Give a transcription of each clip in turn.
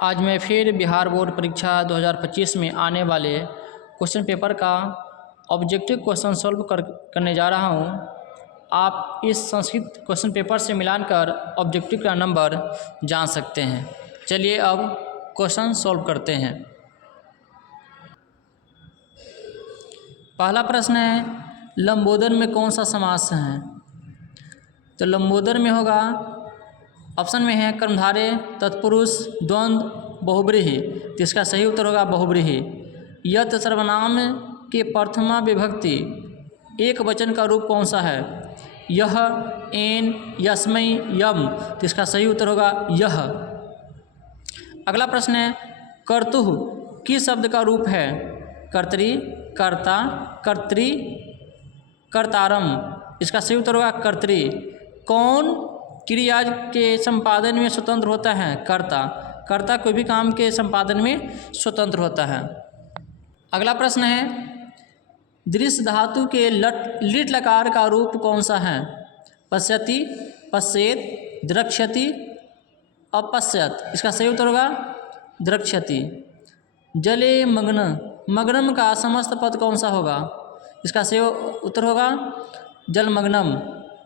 आज मैं फिर बिहार बोर्ड परीक्षा 2025 में आने वाले क्वेश्चन पेपर का ऑब्जेक्टिव क्वेश्चन सॉल्व करने जा रहा हूँ। आप इस संस्कृत क्वेश्चन पेपर से मिलान कर ऑब्जेक्टिव का नंबर जान सकते हैं। चलिए अब क्वेश्चन सॉल्व करते हैं। पहला प्रश्न है, लंबोदर में कौन सा समास है? तो लंबोदर में होगा, ऑप्शन में है कर्मधारय, तत्पुरुष, द्वंद्व, बहुब्रीहि। तो इसका सही उत्तर होगा बहुब्रीहि। यत् सर्वनाम के प्रथमा विभक्ति एक वचन का रूप कौन सा है? यह, एन, यस्मै, यम। तो इसका सही उत्तर होगा यह। अगला प्रश्न है, कर्तुः किस शब्द का रूप है? कर्तरी, कर्ता, कर्त्री, कर्तारम। इसका सही उत्तर होगा कर्तरी। कौन क्रिया के संपादन में स्वतंत्र होता है? कर्ता। कर्ता कोई भी काम के संपादन में स्वतंत्र होता है। अगला प्रश्न है, दृश्य धातु के लिट लकार का रूप कौन सा है? पश्यति, पश्येत, द्रक्ष्यति, अपश्यत। इसका सही उत्तर होगा द्रक्ष्यति। जले मग्न, मग्नम का समस्त पद कौन सा होगा? इसका सही उत्तर होगा जलमग्नम।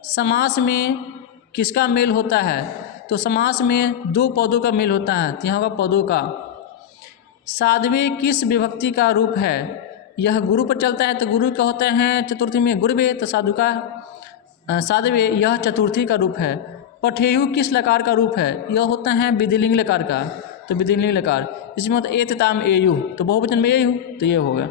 समास में किसका मेल होता है? तो समास में दो पदों का मेल होता है, तो यहाँ होगा पदों का। साध्वी किस विभक्ति का रूप है? यह गुरु पर चलता है तो गुरु का होता है चतुर्थी में गुरुवे, तो साधु का साध्वे यह चतुर्थी का रूप है। पठेयु किस लकार का रूप है? यह होता है विधिलिंग लकार का, तो विधिलिंग लकार। इसमें होता है एत ताम एयु, तो बहुवचन में एयु, तो ये होगा।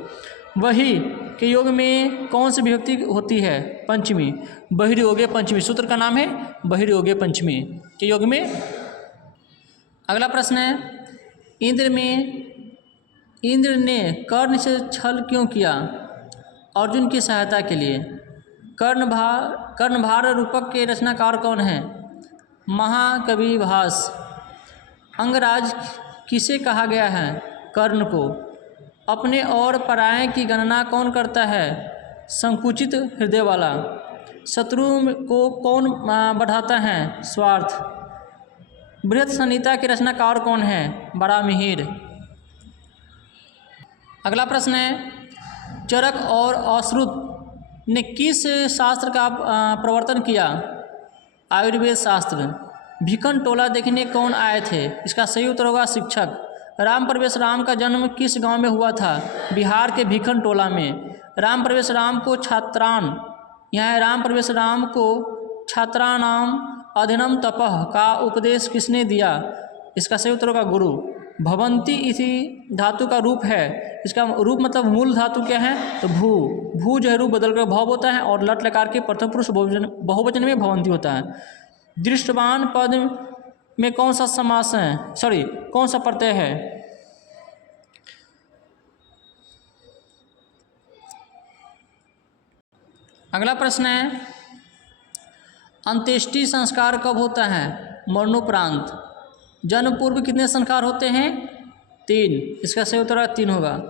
वही के योग में कौन सी विभक्ति होती है? पंचमी। बहिर्योगे पंचमी, सूत्र का नाम है बहिर्योगे पंचमी के योग में। अगला प्रश्न है, इंद्र ने कर्ण से छल क्यों किया? अर्जुन की सहायता के लिए। कर्णभार रूपक के रचनाकार कौन है? महाकवि भास। अंगराज किसे कहा गया है? कर्ण को। अपने और पराये की गणना कौन करता है? संकुचित हृदय वाला। शत्रु को कौन बढ़ाता है? स्वार्थ। बृहत संहिता के रचनाकार कौन है? बराहमिहिर। अगला प्रश्न है, चरक और अश्रुत ने किस शास्त्र का प्रवर्तन किया? आयुर्वेद शास्त्र। भिखन टोला देखने कौन आए थे? इसका सही उत्तर होगा शिक्षक। राम प्रवेश राम का जन्म किस गांव में हुआ था? बिहार के भिखन टोला में। राम प्रवेश राम को छात्रान, यहाँ राम प्रवेश राम को छात्रानाम अध्ययनम तपः का उपदेश किसने दिया? इसका सही उत्तर होगा गुरु। भवंती इसी धातु का रूप है। इसका रूप मतलब मूल धातु क्या है? तो भू। भू जो है रूप बदल कर भव होता है, और लट लकार के प्रथम पुरुष बहुवचन में भवंती होता है। दृष्टवान पद में कौन सा समास है? कौन सा प्रत्यय है? अगला प्रश्न है, अंत्येष्टि संस्कार कब होता है? मरणोपरांत। जन्म पूर्व कितने संस्कार होते हैं? 3। इसका सही उत्तर 3 होगा।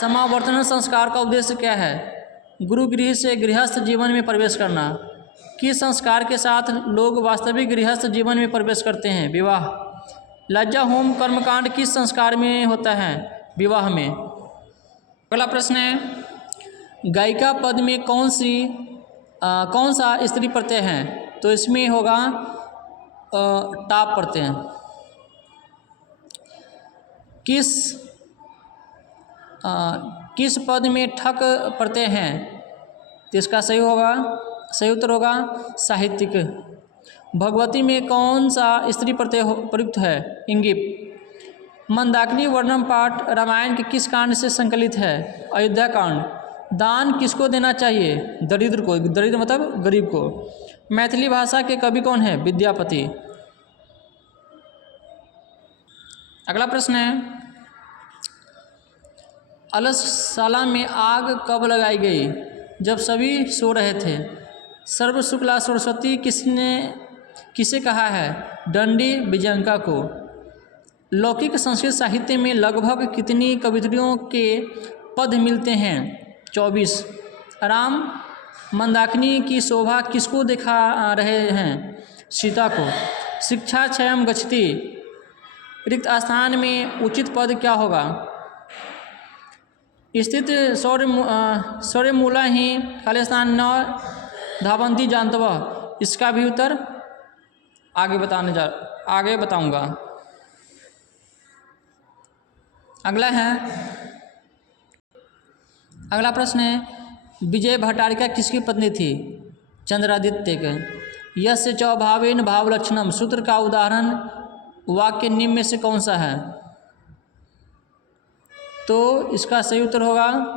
समावर्तन संस्कार का उद्देश्य क्या है? गुरुगृह से गृहस्थ जीवन में प्रवेश करना। किस संस्कार के साथ लोग वास्तविक गृहस्थ जीवन में प्रवेश करते हैं? विवाह। लज्जा होम कर्मकांड किस संस्कार में होता है? विवाह में। अगला प्रश्न है, गायिका पद में कौन सा स्त्री प्रत्यय है? तो इसमें होगा टाप प्रत्यय। किस पद में ठक प्रत्यय है? तो इसका सही उत्तर होगा साहित्यिक। भगवती में कौन सा स्त्री प्रत्यय प्रयुक्त है? इंगित। मंदाकिनी वर्णम पाठ रामायण के किस कांड से संकलित है? अयोध्या कांड। दान किसको देना चाहिए? दरिद्र को। दरिद्र मतलब गरीब को। मैथिली भाषा के कवि कौन है? विद्यापति। अगला प्रश्न है, अलसशाला में आग कब लगाई गई? जब सभी सो रहे थे। सर्व शुक्ला सरस्वती किसे कहा है? दंडी विजयंका को। लौकिक संस्कृत साहित्य में लगभग कितनी कवित्रियों के पद मिलते हैं? 24। राम मंदाकिनी की शोभा किसको दिखा रहे हैं? सीता को। शिक्षा क्षयम गच्छति रिक्त स्थान में उचित पद क्या होगा? स्थित सौर्य मूला ही खाली स्थान न धावंती जानतव। इसका भी उत्तर आगे बताऊंगा। अगला प्रश्न है, विजय भट्टारिका किसकी पत्नी थी? चंद्रादित्य के। यस्य च भावेन भावलक्षणम सूत्र का उदाहरण वाक्य निम्न में से कौन सा है? तो इसका सही उत्तर होगा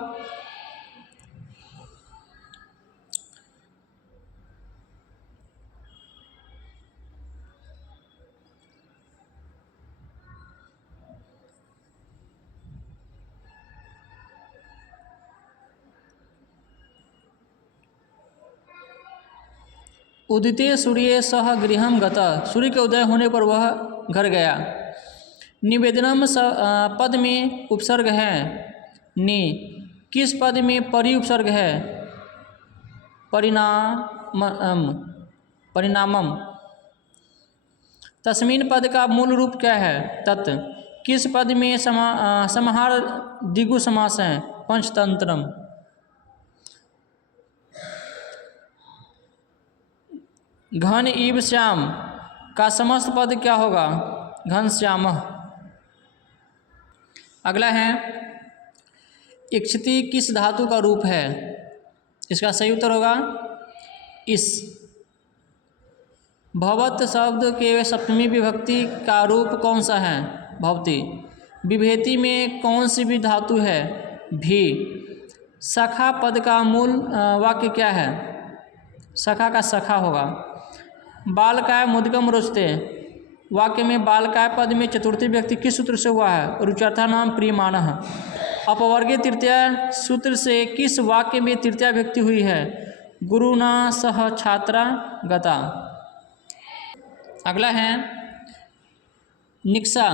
उदिते सूर्य सह गृहम गतः। सूर्य के उदय होने पर वह घर गया। निवेदनम पद में उपसर्ग है। नि किस पद में परि उपसर्ग है? परिणामम। तस्मीन पद का मूल रूप क्या है? तत्। किस पद में समाहार द्विगु समास है? पंचतंत्रम। घन इव श्याम का समस्त पद क्या होगा? घन श्याम। अगला है, इक्षति किस धातु का रूप है? इसका सही उत्तर होगा इस। भवत शब्द के सप्तमी विभक्ति का रूप कौन सा है? भवती। विभेति में कौन सी भी धातु है? भी। सखा पद का मूल वाक्य क्या है? सखा का सखा होगा। बालकाय मुदगम रोचते वाक्य में बालकाय पद में चतुर्थी व्यक्ति किस सूत्र से हुआ है? रुचार्था नाम प्रियमाणः। अपवर्गीय तृतीया सूत्र से किस वाक्य में तृतीया व्यक्ति हुई है? गुरुना सह छात्रा गता। अगला है, निक्सा।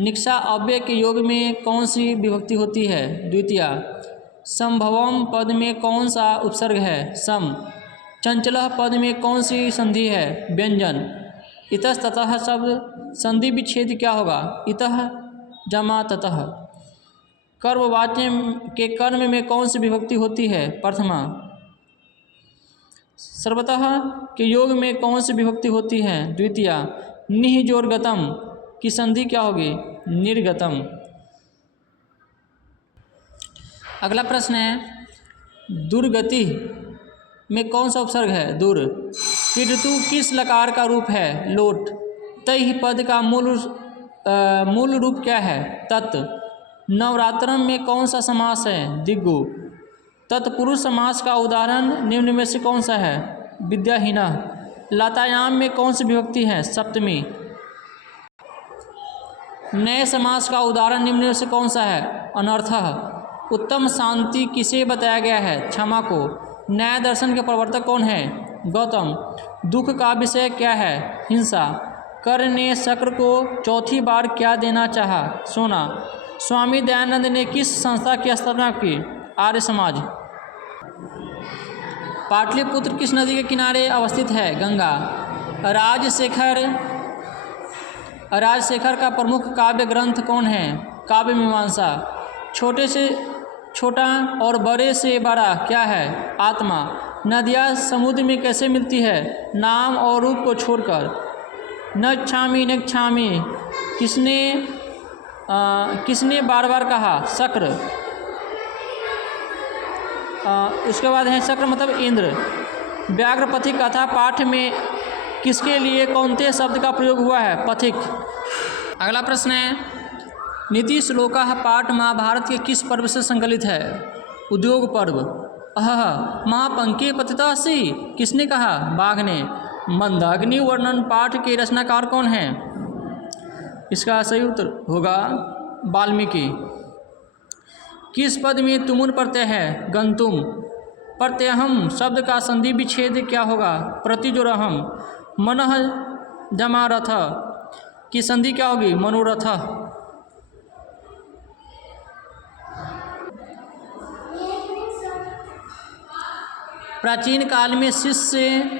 निक्सा अव्यय के योग में कौन सी विभक्ति होती है? द्वितीया। संभवम पद में कौन सा उपसर्ग है? सम। चंचलः पद में कौन सी संधि है? व्यंजन। इतः ततः शब्द संधि विच्छेद क्या होगा? इतः जमा ततः। कर्मवाच्य के कर्म में कौन सी विभक्ति होती है? प्रथमा। सर्वतः के योग में कौन सी विभक्ति होती है? द्वितीया। निजोर्गतम की संधि क्या होगी? निर्गतम। अगला प्रश्न है, दुर्गति में कौन सा उपसर्ग है? दुर। पितृ किस लकार का रूप है? लोट। तैः पद का मूल रूप क्या है? तत्। नवरात्रम में कौन सा समास है? दिग्गु। तत्पुरुष समास का उदाहरण निम्न में से कौन सा है? विद्याहीना। लतायाम में कौन सी विभक्ति है? सप्तमी। नए समास का उदाहरण निम्न में से कौन सा है? अनर्थः। उत्तम शांति किसे बताया गया है? क्षमा को। न्याय दर्शन के प्रवर्तक कौन है? गौतम। दुख का विषय क्या है? हिंसा। कर्ण ने शक्र को चौथी बार क्या देना चाहा? सोना। स्वामी दयानंद ने किस संस्था की स्थापना की? आर्य समाज। पाटलिपुत्र किस नदी के किनारे अवस्थित है? गंगा। राजशेखर का प्रमुख काव्य ग्रंथ कौन है? काव्य मीमांसा। छोटे से छोटा और बड़े से बड़ा क्या है? आत्मा। नदियाँ समुद्र में कैसे मिलती है? नाम और रूप को छोड़कर। न क्षामी किसने बार बार कहा? शक्र। उसके बाद है शक्र मतलब इंद्र। व्याघ्र पथिक कथा पाठ में किसके लिए कौनते शब्द का प्रयोग हुआ है? पथिक। अगला प्रश्न है, नीति श्लोका पाठ महाभारत के किस पर्व से संकलित है? उद्योग पर्व। महापंके पतितासी किसने कहा? बाघ ने। मंदाग्नि वर्णन पाठ के रचनाकार कौन है? इसका सही उत्तर होगा वाल्मीकि। किस पद में तुमुन प्रत्यय है? गंतुम। प्रत्यहम शब्द का संधि विच्छेद क्या होगा? प्रतिजोरहम। मनः जमा रथ की संधि क्या होगी? मनोरथ। प्राचीन काल में शिष्य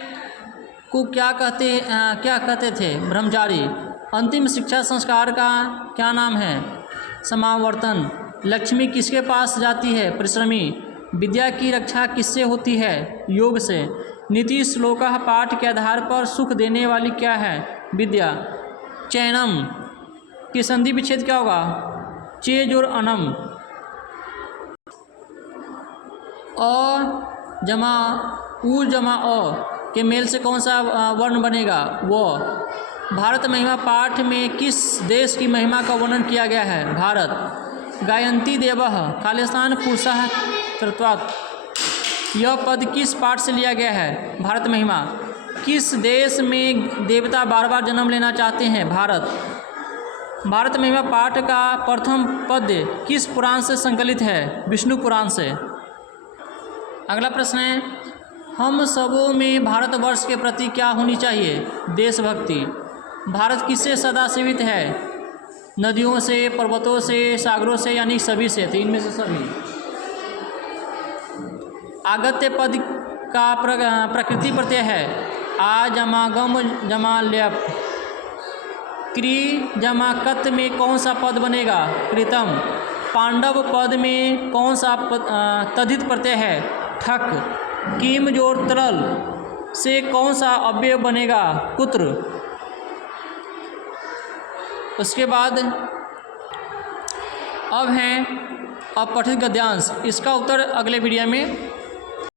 को क्या कहते थे? ब्रह्मचारी। अंतिम शिक्षा संस्कार का क्या नाम है? समावर्तन। लक्ष्मी किसके पास जाती है? परिश्रमी। विद्या की रक्षा किससे होती है? योग से। नीति श्लोकः पाठ के आधार पर सुख देने वाली क्या है? विद्या। चैनम की संधि विच्छेद क्या होगा? चेज और अनम। अ जमा उ जमा अ के मेल से कौन सा वर्ण बनेगा? वो। भारत महिमा पाठ में किस देश की महिमा का वर्णन किया गया है? भारत। गायन्ति देवः खालिस्तान पुरुषः तत्वात्। यह पद किस पाठ से लिया गया है? भारत महिमा। किस देश में देवता बार बार जन्म लेना चाहते हैं? भारत। भारत महिमा पाठ का प्रथम पद्य किस पुराण से संकलित है? विष्णु पुराण से। अगला प्रश्न है, हम सबों में भारतवर्ष के प्रति क्या होनी चाहिए? देशभक्ति। भारत किससे सदा सेवित है? नदियों से, पर्वतों से, सागरों से, यानी सभी से। तो इनमें से सभी। आगत्य पद का प्रकृति प्रत्यय है। आ जमा गम जमा ल्यप। क्री जमा कत में कौन सा पद बनेगा? कृतम। पांडव पद में कौन सा तद्धित प्रत्यय है? ठक। किम जोड़ तरल से कौन सा अव्यय बनेगा? पुत्र। उसके बाद अब है अपठित गद्यांश। इसका उत्तर अगले वीडियो में